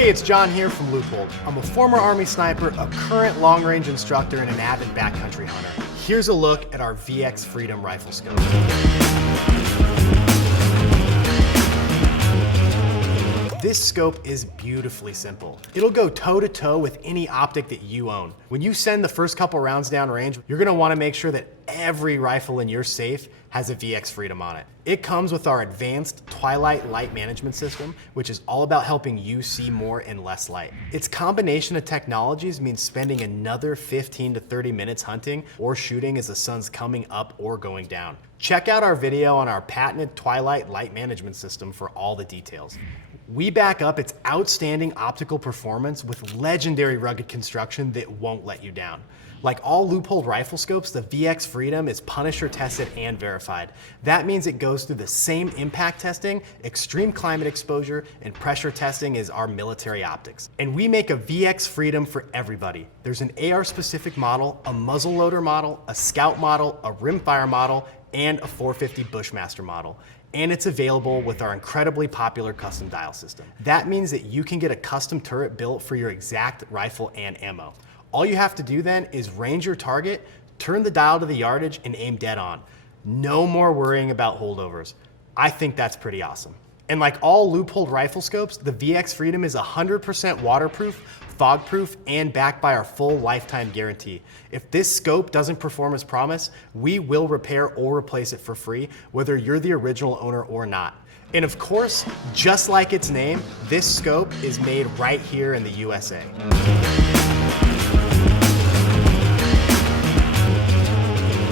Hey, it's John here from Leupold. I'm a former Army sniper, a current long-range instructor, and an avid backcountry hunter. Here's a look at our VX Freedom Riflescope. This scope is beautifully simple. It'll go toe-to-toe with any optic that you own. When you send the first couple rounds down range, you're gonna wanna make sure that every rifle in your safe has a VX Freedom on it. It comes with our advanced Twilight light management system, which is all about helping you see more in less light. Its combination of technologies means spending another 15 to 30 minutes hunting or shooting as the sun's coming up or going down. Check out our video on our patented Twilight light management system for all the details. We back up its outstanding optical performance with legendary rugged construction that won't let you down. Like all Leupold rifle scopes, the VX Freedom is Punisher tested and verified. That means it goes through the same impact testing, extreme climate exposure, and pressure testing as our military optics. And we make a VX Freedom for everybody. There's an AR specific model, a muzzleloader model, a scout model, a rimfire model, and a 450 Bushmaster model. And it's available with our incredibly popular custom dial system. That means that you can get a custom turret built for your exact rifle and ammo. All you have to do then is range your target, turn the dial to the yardage, and aim dead on. No more worrying about holdovers. I think that's pretty awesome. And like all Leupold rifle scopes, the VX Freedom is 100% waterproof, fog-proof, and backed by our full lifetime guarantee. If this scope doesn't perform as promised, we will repair or replace it for free, whether you're the original owner or not. And of course, just like its name, this scope is made right here in the USA.